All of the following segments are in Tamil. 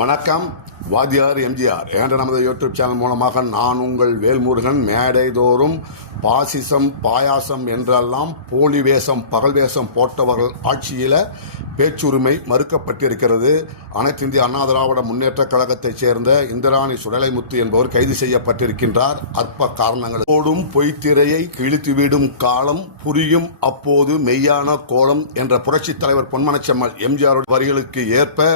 வணக்கம். வாத்தியார் எம்ஜிஆர் என்ற நமது யூடியூப் சேனல் மூலமாக நான் உங்கள் வேல்முருகன். மேடைதோறும் பாசிசம் பாயாசம் என்றெல்லாம் போலி வேஷம் பகல் வேஷம் போட்டவர்கள் ஆட்சியில பேச்சுரிமை மறுக்கப்பட்டிருக்கிறது. அனைத்து இந்திய அண்ணா திராவிட முன்னேற்ற கழகத்தைச் சேர்ந்த இந்திராணி சுடலைமுத்து என்பவர் கைது செய்யப்பட்டிருக்கின்றார். அற்ப காரணங்கள் ஓடும் பொய்த்திரையை கிழித்துவிடும் காலம் புரியும் அப்போது மெய்யான கோலம் என்ற புரட்சித் தலைவர் பொன்மனச்செம்மல் எம்ஜிஆர் வரிகளுக்கு ஏற்ப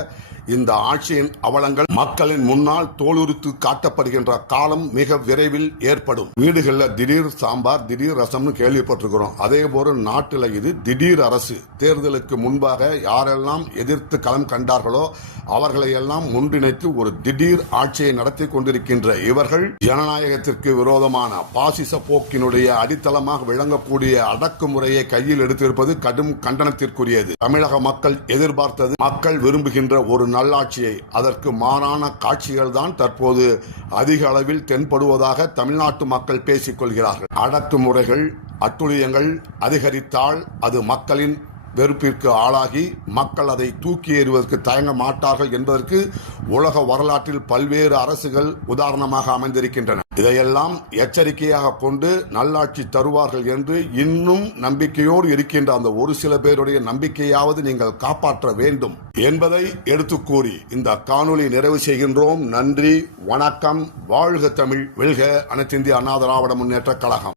இந்த ஆட்சியின் அவலங்கள் மக்களின் முன்னால் தோலுரித்து காட்டப்படுகின்ற காலம் மிக விரைவில் ஏற்படும். வீடுகளில் திடீர் சாம்பார் திடீர் ரசம்னு கேள்விப்பட்டிருக்கிறோம். அதே போல நாட்டில் இது திடீர் அரசு. தேர்தலுக்கு முன்பாக யாரெல்லாம் எதிர்த்து களம் கண்டார்களோ அவர்களை எல்லாம் ஒன்றிணைத்து ஒரு திடீர் ஆட்சியை நடத்தி கொண்டிருக்கின்ற இவர்கள் ஜனநாயகத்திற்கு விரோதமான பாசிச போக்கினுடைய அடித்தளமாக விளங்கக்கூடிய அடக்குமுறையை கையில் எடுத்திருப்பது கடும் கண்டனத்திற்குரியது. தமிழக மக்கள் எதிர்பார்த்தது, மக்கள் விரும்புகின்ற ஒரு நல்லாட்சியை. அதற்கு மாறான காட்சிகள் தான் தற்போது அதிக அளவில் தென்படுவதாக தமிழ்நாட்டு மக்கள் பேசிக் கொள்கிறார்கள். அடக்குமுறைகள் அட்டுழியங்கள் அதிகரித்தால் அது மக்களின் வெறுப்பிற்கு ஆளாகி மக்கள் அதை தூக்கி எறிவதற்கு தயங்க மாட்டார்கள் என்பதற்கு உலக வரலாற்றில் பல்வேறு அரசுகள் உதாரணமாக அமைந்திருக்கின்றன. இதையெல்லாம் எச்சரிக்கையாக கொண்டு நல்லாட்சி தருவார்கள் என்று இன்னும் நம்பிக்கையோடு இருக்கின்ற அந்த ஒரு சில பேருடைய நம்பிக்கையாவது நீங்கள் காப்பாற்ற வேண்டும் என்பதை எடுத்து கூறி இந்த காணொலி நிறைவு செய்கின்றோம். நன்றி, வணக்கம். வாழ்க தமிழ், வெல்க அனைத்து இந்திய அண்ணா திராவிட முன்னேற்ற கழகம்.